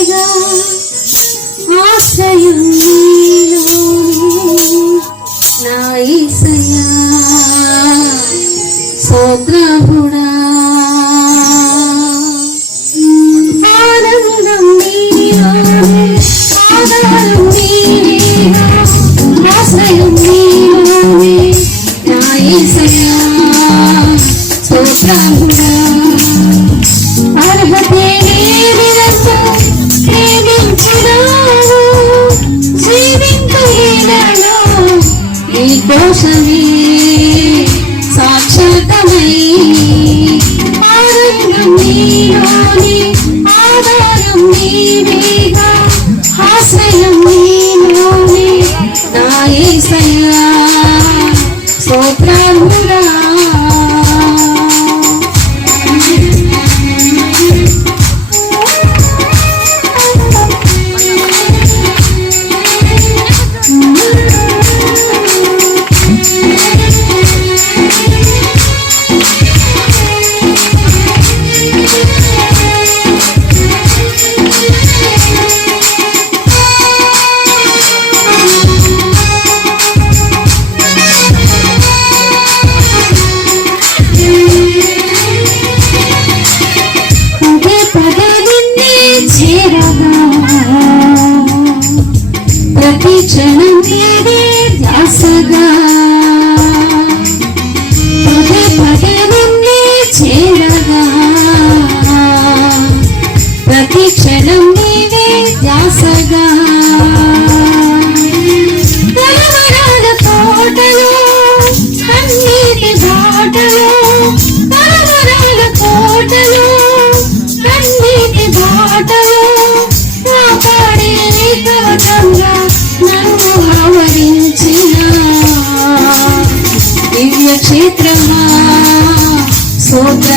ఆశగా ఆశ్రయం నీలోనే నా ఆనందం నీలోనే ఆధారం ఆశ్రయం నీలోనే దోషమే సాక్షాతమై ఆనందం నీలోని ఆధారం నీవేగా క్షణం ధ్యాసగా పదే పదే నిన్నే చేరగా. ప్రతి క్షణం నీదే ధ్యాసగా క్షేత్రమా సూత్ర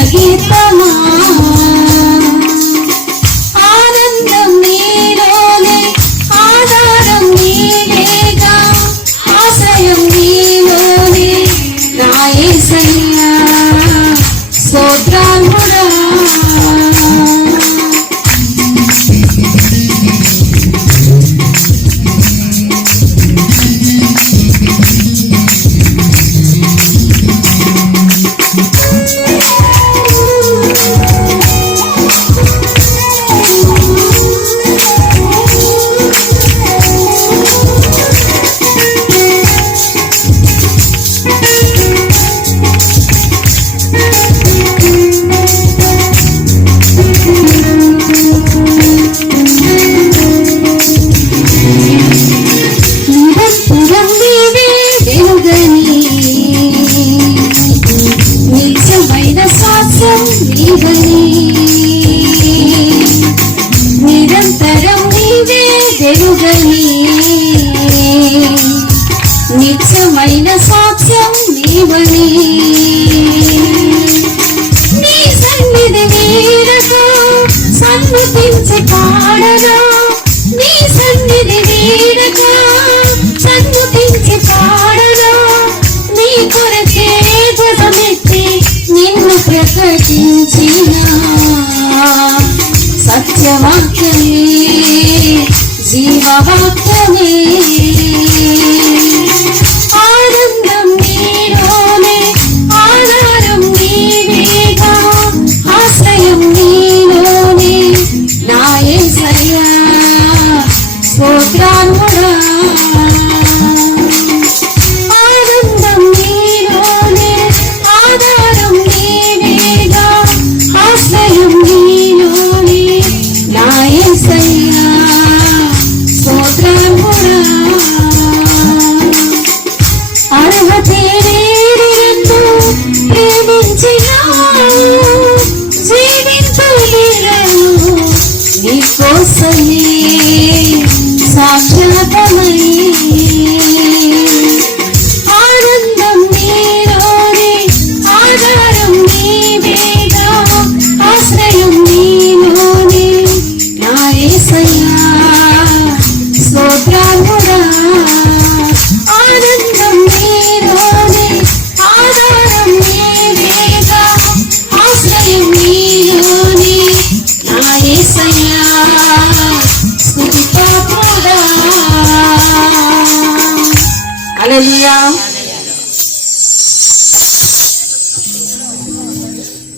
వెలుగని నిత్యమైన సాక్ష్యం నీవని. నీ సన్నిధి వీడగా సన్మతించి పాడగా నీ సన్నిధి వీడగా సన్మతించి పాడగా నీ కొరకే జగమెత్తి నిన్ను ప్రకటించిన. సత్యవాక్యమే I'm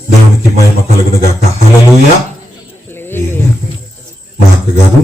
దేవునికి మహిమ కలుగును గాక హల్లెలూయా మా అక్క గారు